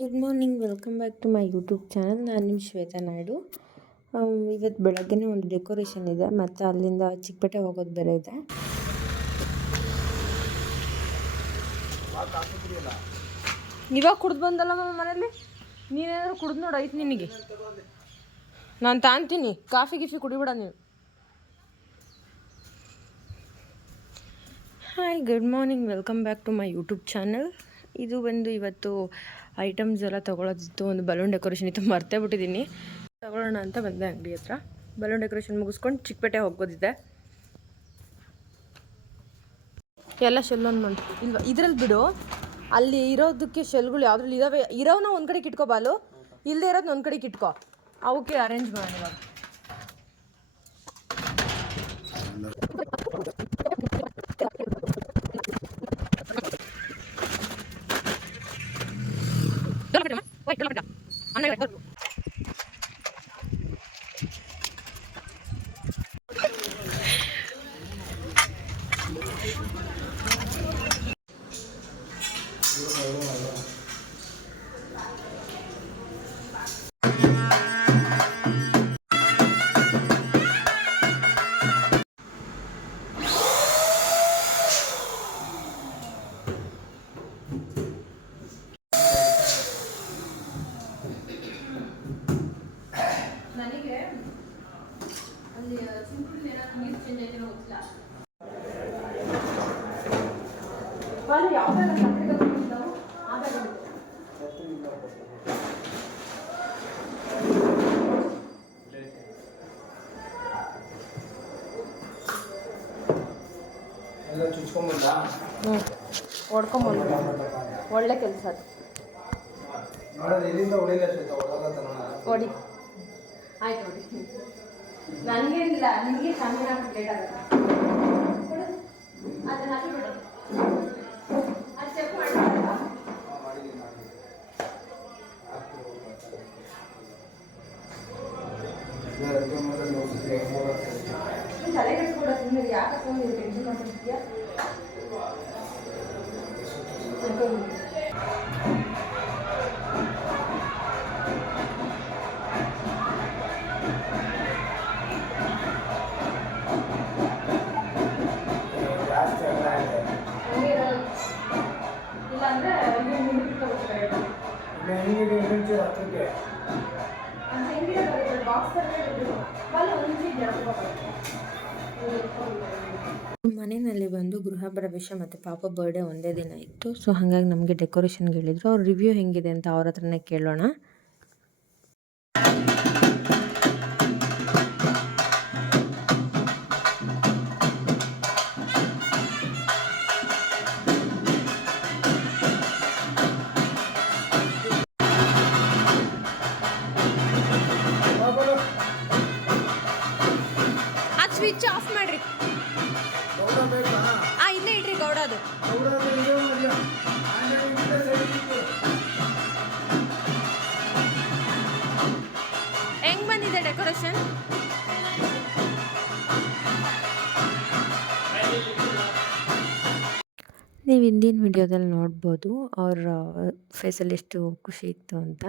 Good morning, welcome back to my YouTube channel. ನಾನು ನಿಮ್ಮ ಶ್ವೇತಾ ನಾಯ್ಡು. ಇವತ್ತು ಬೆಳಗ್ಗೆನೇ ಒಂದು ಡೆಕೋರೇಷನ್ ಇದೆ, ಮತ್ತು ಅಲ್ಲಿಂದ ಚಿಕ್ಕಪೇಟೆ ಹೋಗೋದು ಬೇರೆ ಇದೆ. ಇವಾಗ ಕುಡ್ದು ಬಂದಲ್ಲ ಮನೇಲಿ ನೀನೇನಾದ್ರು ಕುಡ್ದು ನೋಡು, ಐತೆ ನಿನಗೆ. ನಾನು ತಾಂತೀನಿ ಕಾಫಿ ಗಿಫಿ ಕುಡಿಬಿಡ ನೀನು. Hi good morning welcome back to my YouTube channel. ಇದು ಬಂದು ಇವತ್ತು ಐಟಮ್ಸ್ ಎಲ್ಲ ತೊಗೊಳೋದಿತ್ತು. ಒಂದು ಬಲೂನ್ ಡೆಕೋರೇಷನ್ ಇತ್ತು. ಮರ್ತೇ ಬಿಟ್ಟಿದ್ದೀನಿ. ತಗೊಳ್ಳೋಣ ಅಂತ ಬಂದೆ ಅಂಗಡಿ ಹತ್ರ. ಬಲೂನ್ ಡೆಕೋರೇಷನ್ ಮುಗಿಸ್ಕೊಂಡು ಚಿಕ್ಕಪೇಟೆ ಹೋಗೋದಿದೆ ಎಲ್ಲ ಶೆಲ್ಲೊಂದು ಮಾಡಿ. ಇಲ್ವಾ? ಇದ್ರಲ್ಲಿ ಬಿಡು. ಅಲ್ಲಿ ಇರೋದಕ್ಕೆ ಶೆಲ್ಗಳು ಯಾವ್ದ್ರಲ್ಲಿ ಇದಾವೆ? ಇರೋನ ಒಂದು ಕಡೆಗೆ ಇಟ್ಕೋ ಬಾಲು. ಇಲ್ಲದೆ ಇರೋದನ್ನ ಒಂದು ಕಡೆಗೆ ಇಟ್ಕೋ. ಅವಕ್ಕೆ ಅರೇಂಜ್ ಮಾಡೋಣ ಇವಾಗ. போய் கிளம்பிட்டான். அண்ணன் ಹೊಡ್ಕೊಂಬಂದು. ಒಳ್ಳೆ ಕೆಲಸ ಅದು. ಹೊಡಿ. ಆಯ್ತು ಹೊಡಿ. ನನಗೇನಿಲ್ಲ ನಿಮಗೆ ಶಾಮಿನ ಲೇಟ್ ಆಗುತ್ತೆ. ಅದನ್ನ ಹಾಕಿ ಬಿಡು ಅದು ಚೆಕ್ ಮಾಡ್ತಾರಲ್ಲ ತಲೆ ಸುಮ್ಮನೆ ಯಾಕೆ ಸುಮ್ಮನೆ ಟೆನ್ಷನ್ ಮಾಡ್ತಿದ್ಯಾ ಮನೆಯಲ್ಲಿ ಬಂದು ಗೃಹ ಪ್ರವೇಶ ಮತ್ತು ಪಾಪ ಬರ್ಡೇ ಒಂದೇ ದಿನ ಇತ್ತು. ಸೊ ಹಾಗಾಗಿ ನಮಗೆ ಡೆಕೋರೇಷನ್ಗೆ ಹೇಳಿದರು. ಅವ್ರ ರಿವ್ಯೂ ಹೆಂಗಿದೆ ಅಂತ ಅವ್ರ ಹತ್ರನೇ ಕೇಳೋಣ. ಬಂದಿದೆ ಡೆಕೋರೇಷನ್ ನೀವು ಹಿಂದಿನ ವಿಡಿಯೋದಲ್ಲಿ ನೋಡ್ಬೋದು ಅವ್ರ ಫೇಸಲ್ಲಿ ಎಷ್ಟು ಖುಷಿ ಇತ್ತು ಅಂತ.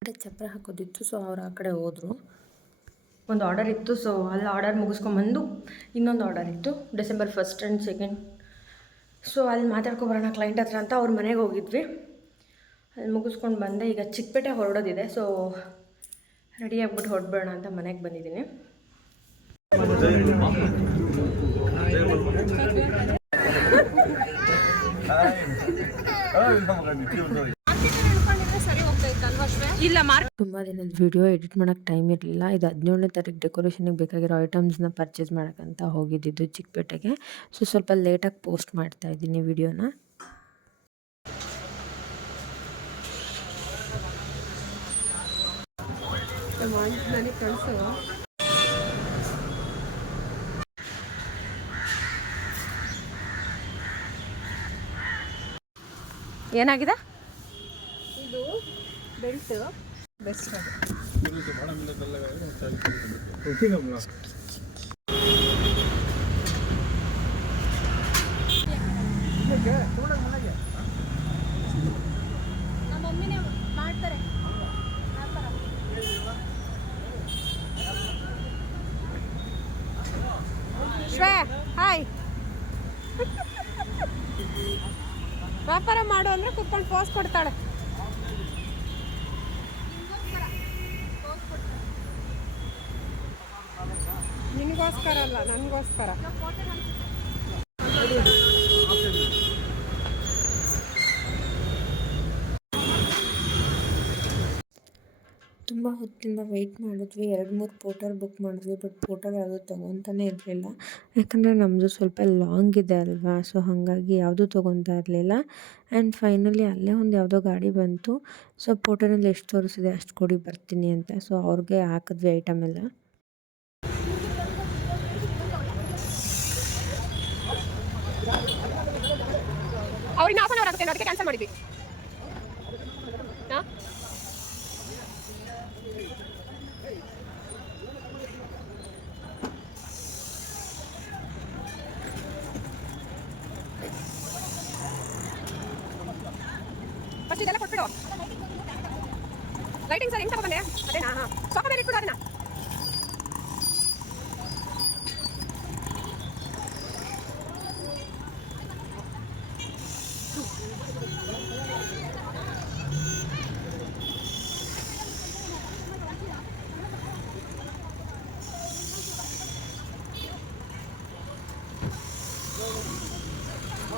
ಚಪ್ಪರ ಚಪ್ರ ಹಾಕೋದಿತ್ತು ಸೊ ಅವ್ರು ಆ ಕಡೆ ಹೋದರು. ಒಂದು ಆರ್ಡರ್ ಇತ್ತು ಸೊ ಅಲ್ಲಿ ಆರ್ಡರ್ ಮುಗಿಸ್ಕೊಂಬಂದು ಇನ್ನೊಂದು ಆರ್ಡರ್ ಇತ್ತು December first and second so ಅಲ್ಲಿ ಮಾತಾಡ್ಕೊಬರೋಣ ಕ್ಲೈಂಟ್ ಹತ್ರ ಅಂತ ಅವ್ರ ಮನೆಗೆ ಹೋಗಿದ್ವಿ ಅಲ್ಲಿ ಮುಗಿಸ್ಕೊಂಡು ಬಂದೆ ಈಗ ಚಿಕ್ಕಪೇಟೆ ಹೊರಡೋದಿದೆ ಸೊ ರೆಡಿ ಆಗ್ಬಿಟ್ಟು ಹೊರಡ್ಬೇಡ ಅಂತ ಮನೆಗೆ ಬಂದಿದ್ದೀನಿ ತುಂಬ ದಿನದ ವಿಡಿಯೋ ಎಡಿಟ್ ಮಾಡೋಕ್ಕೆ ಟೈಮ್ ಇರಲಿಲ್ಲ. ಇದು ಹದಿನೇಳನೇ ತಾರೀಕು ಡೆಕೋರೇಷನಿಗೆ ಬೇಕಾಗಿರೋ ಐಟಮ್ಸ್ನ ಪರ್ಚೇಸ್ ಮಾಡೋಕ್ಕಂತ ಹೋಗಿದ್ದಿದ್ದು ಚಿಕ್ಕಪೇಟೆಗೆ. ಸೊ ಸ್ವಲ್ಪ ಲೇಟಾಗಿ ಪೋಸ್ಟ್ ಮಾಡ್ತಾ ಇದ್ದೀನಿ ವಿಡಿಯೋನ ಏನಾಗಿದೆ? ಬೆಲ್ಟ್. ಬೆಸ್ಟ್ ನಮ್ಮ ಮಮ್ಮಿನೇ ಮಾಡ್ತಾರೆ. ಶ್ವೇ ಹಾಯ್ ವ್ಯಾಪಾರ ಮಾಡು ಅಂದರೆ ಕುತ್ಕೊಂಡು ಪೋಸ್ ಕೊಡ್ತಾಳೆ. ನಿನಗೋಸ್ಕರ ಅಲ್ಲ, ನನಗೋಸ್ಕರ. ತುಂಬ ಹೊತ್ತಿಂದ ವೆಯ್ಟ್ ಮಾಡಿದ್ವಿ, ಎರಡು ಮೂರು ಪೋಟರ್ ಬುಕ್ ಮಾಡಿದ್ವಿ ಬಟ್ ಪೋಟರ್ ಯಾವುದೂ ತೊಗೊತಾನೇ ಇರಲಿಲ್ಲ. ಯಾಕಂದರೆ ನಮ್ಮದು ಸ್ವಲ್ಪ ಲಾಂಗ್ ಇದೆ ಅಲ್ವಾ ಸೊ ಹಾಗಾಗಿ ಯಾವುದೂ ತೊಗೊತಾ ಇರಲಿಲ್ಲ. ಆ್ಯಂಡ್ ಫೈನಲಿ ಅಲ್ಲೇ ಒಂದು ಯಾವುದೋ ಗಾಡಿ ಬಂತು. ಸೊ ಪೋಟರಲ್ಲಿ ಎಷ್ಟು ತೋರಿಸಿದೆ ಅಷ್ಟು ಕೊಡಿ ಬರ್ತೀನಿ ಅಂತ. ಸೊ ಅವ್ರಿಗೆ ಹಾಕಿದ್ವಿ ಐಟಮ್ ಎಲ್ಲ. ಅವ್ರಿಗೆ ಹಾಫ್ ಅನ್ ಅವರ್ ಆಗುತ್ತೆ. ಅದಕ್ಕೆ ಕ್ಯಾನ್ಸಲ್ ಮಾಡಿದ್ವಿ. ಹಾಂ? ಫಸ್ಟ್ ಇದೆಲ್ಲ ಕೊಟ್ಬಿಡು. ಲೈಟಿಂಗ್ ಸರ್ ಹೆಂಗೆ ತಗೊಂಡೆ ಅದೇನಾ? ಹಾಂ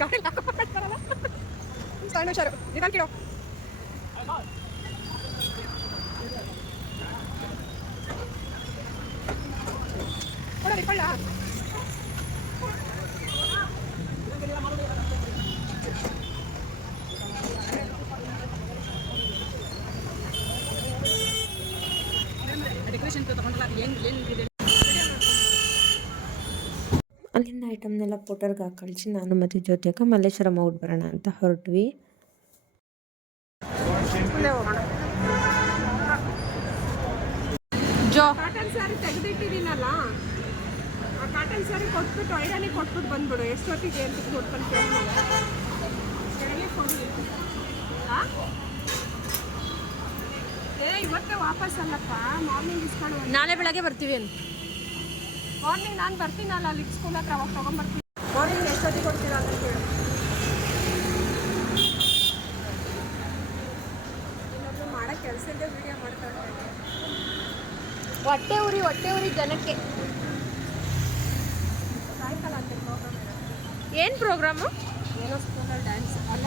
ಗಾಡಿ ಹಾಕೊಂಡ್ಬರಲ್ಲ ಸಣ್ಣ ಹುಷಾರು ನಿಧಾನ ಕಿಡೋ ಕೊಡೋದು ಅಲ್ಲಿಂದ ಐಟಮ್ನೆಲ್ಲ ಪೋಟರ್ಗೆ ಹಾಕಿ ಕಳಿಸಿ ನಾನು ಮತ್ತು ಜ್ಯೋತಿಯಕ್ಕ ಮಲ್ಲೇಶ್ವರಂ ಔಟ್ ಬರೋಣ ಅಂತ ಹೊರಟ್ವಿ. ಜೋ. ಕಾಟನ್ ಸ್ಯಾರಿ ತೆಗೆದಿಟ್ಟಿದ್ದೀನಲ್ಲ? ಆ ಕಾಟನ್ ಸ್ಯಾರಿ ಕೊಟ್ಬಿಟ್ಟು ಐರನ್ನೇ ಕೊಟ್ಬಿಟ್ಟು ಬಂದ್ಬಿಡು. ಎಷ್ಟೊತ್ತಿಗೆ ಅಂತ ಕೊಟ್ಕೊಂಡು? ಏ ಇವತ್ತೇ ವಾಪಸ್ ಅಲ್ಲಪ್ಪ ಮಾರ್ನಿಂಗ್ ಇಸ್ಕೊಂಡು ನಾಳೆ ಬೆಳಗ್ಗೆ ಬರ್ತೀವಿ ಅಂತ. ಮಾರ್ನಿಂಗ್ ನಾನು ಬರ್ತೀನಲ್ಲ ಅಲ್ಲಿ ಸ್ಕೂಲ್ ಹತ್ರ ಅವಾಗ ತೊಗೊಂಡ್ಬರ್ತೀನಿ ಮಾರ್ನಿಂಗ್ ಎಷ್ಟೊತ್ತಿಗೆ ಕೊಡ್ತೀರಾ ಅಂತ ಕೇಳಿ. ಇನ್ನೊಬ್ರು ಮಾಡೋ ಕೆಲಸ ಇದ್ದೆ ವಿಡಿಯೋ ಮಾಡ್ತಾ ಹೊಟ್ಟೆ ಉರಿ ಹೊಟ್ಟೆ ಉರಿ ಜನಕ್ಕೆ. ಸಾಯಂಕಾಲ ಅಂತ ಪ್ರೋಗ್ರಾಮ್ ಏನು. ಪ್ರೋಗ್ರಾಮು ಏನೋ ಸ್ಕೂಲಲ್ಲಿ ಡ್ಯಾನ್ಸ್ ಅಲ್ಲ.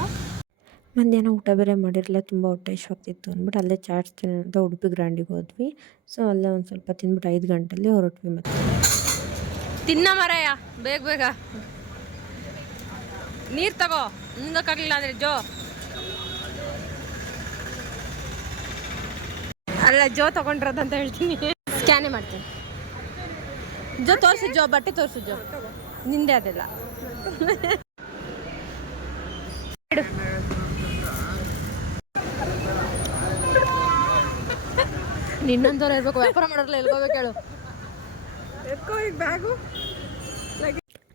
ಮಧ್ಯಾಹ್ನ ಊಟ ಬೇರೆ ಮಾಡಿರಲಿಲ್ಲ ತುಂಬ ಹೊಟ್ಟೆ ಇಷ್ಟಾಗ್ತಿತ್ತು ಅಂದ್ಬಿಟ್ಟು ಅಲ್ಲೇ ಚಾಟ್ಸ್ ತಿನ್ನೋಣ ಅಂತ ಉಡುಪಿ ಗ್ರ್ಯಾಂಡಿಗೆ ಹೋದ್ವಿ. ಸೊ ಅಲ್ಲೇ ಒಂದು ಸ್ವಲ್ಪ ತಿಂದ್ಬಿಟ್ಟು ಐದು ಗಂಟೆಲಿ ಹೊರಟ್ವಿ ಮತ್ತೆ. ತಿನ್ನ ಮರಯ್ಯ ಬೇಗ ಬೇಗ. ನೀರು ತಗೋ ನುಂಗಕ್ಕಾಗಲಿಲ್ಲ ಅಂದ್ರೆ ಜೋ. ಅಲ್ಲ ಜೋ ತಗೊಂಡ್ರದಂತ ಹೇಳ್ತೀನಿ. ಸ್ಕ್ಯಾನೇ ಮಾಡ್ತೀನಿ. ಜೋ ತೋರಿಸು ಜೋ ಬಟ್ಟೆ ತೋರಿಸು ಜೋ. ನಿಂದೆ ಅದೆಲ್ಲ. ನಿನ್ನೊಂದವ್ರು ಇರ್ಬೇಕು ವ್ಯಾಪಾರ ಮಾಡೋರ್ಲ ಎಲ್ಕೋಬೇಕು ಹೇಳು. ಬ್ಯಾಗು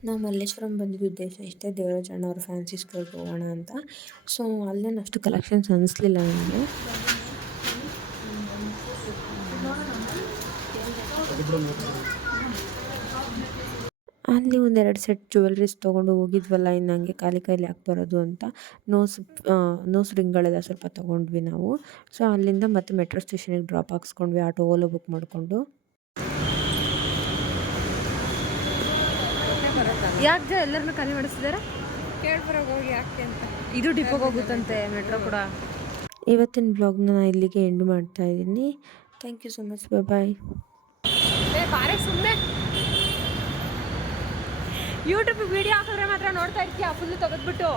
ನಾವು ಮಲ್ಲೇಶ್ವರಂ ಬಂದಿದ್ದ ಉದ್ದೇಶ ಇಷ್ಟೇ ದೇವರಾಜಣ್ಣ ಅವ್ರ ಫ್ಯಾನ್ಸಿ ಸ್ಟೋರ್ಗೆ ಹೋಗೋಣ ಅಂತ. ಸೊ ಅಲ್ಲೇನು ಅಷ್ಟು ಕಲೆಕ್ಷನ್ಸ್ ಅನಿಸ್ಲಿಲ್ಲ ನನಗೆ ಅಲ್ಲಿ ಒಂದೆರಡು ಸೆಟ್ ಜ್ಯುವೆಲ್ರೀಸ್ ತೊಗೊಂಡು ಹೋಗಿದ್ವಲ್ಲ ಇನ್ನು ಹಂಗೆ ಖಾಲಿ ಕೈಲಿ ಯಾಕೆ ಬರೋದು ಅಂತ. ನೋಸ್ ನೋಸ್ ರಿಂಗ್ಗಳೆಲ್ಲ ಸ್ವಲ್ಪ ತೊಗೊಂಡ್ವಿ ನಾವು. ಸೊ ಅಲ್ಲಿಂದ ಮತ್ತೆ ಮೆಟ್ರೋ ಸ್ಟೇಷನಿಗೆ ಡ್ರಾಪ್ ಹಾಕ್ಸ್ಕೊಂಡ್ವಿ, ಆಟೋ ಓಲೋ ಬುಕ್ ಮಾಡಿಕೊಂಡು. ಯಾಕೆ ಜೋ ಎಲ್ಲರನ್ನೂ ಕರಿ ಮಾಡಿಸಿದಾರೆ ಕೇಳ್ಬರೋಗಿ ಹೋಗಿ ಯಾಕೆ ಅಂತ ಇದು ಡಿಪೋಗೆ ಹೋಗುತ್ತಂತೆ ಮೆಟ್ರೋ ಕೂಡ. ಇವತ್ತಿನ ಬ್ಲಾಗ್ನ ನಾನು ಇಲ್ಲಿಗೆ ಎಂಡ್ ಮಾಡ್ತಾ ಇದ್ದೀನಿ. Thank you so much bye ಏ ಬಾರೆ ಸುಮ್ಮನೆ ಯೂಟ್ಯೂಬ್ ವಿಡಿಯೋ ಹಾಕಿದ್ರೆ ಮಾತ್ರ ನೋಡ್ತಾ ಇರ್ತೀಯ ಫುಲ್ ತೆಗೆದ್ಬಿಟ್ಟು.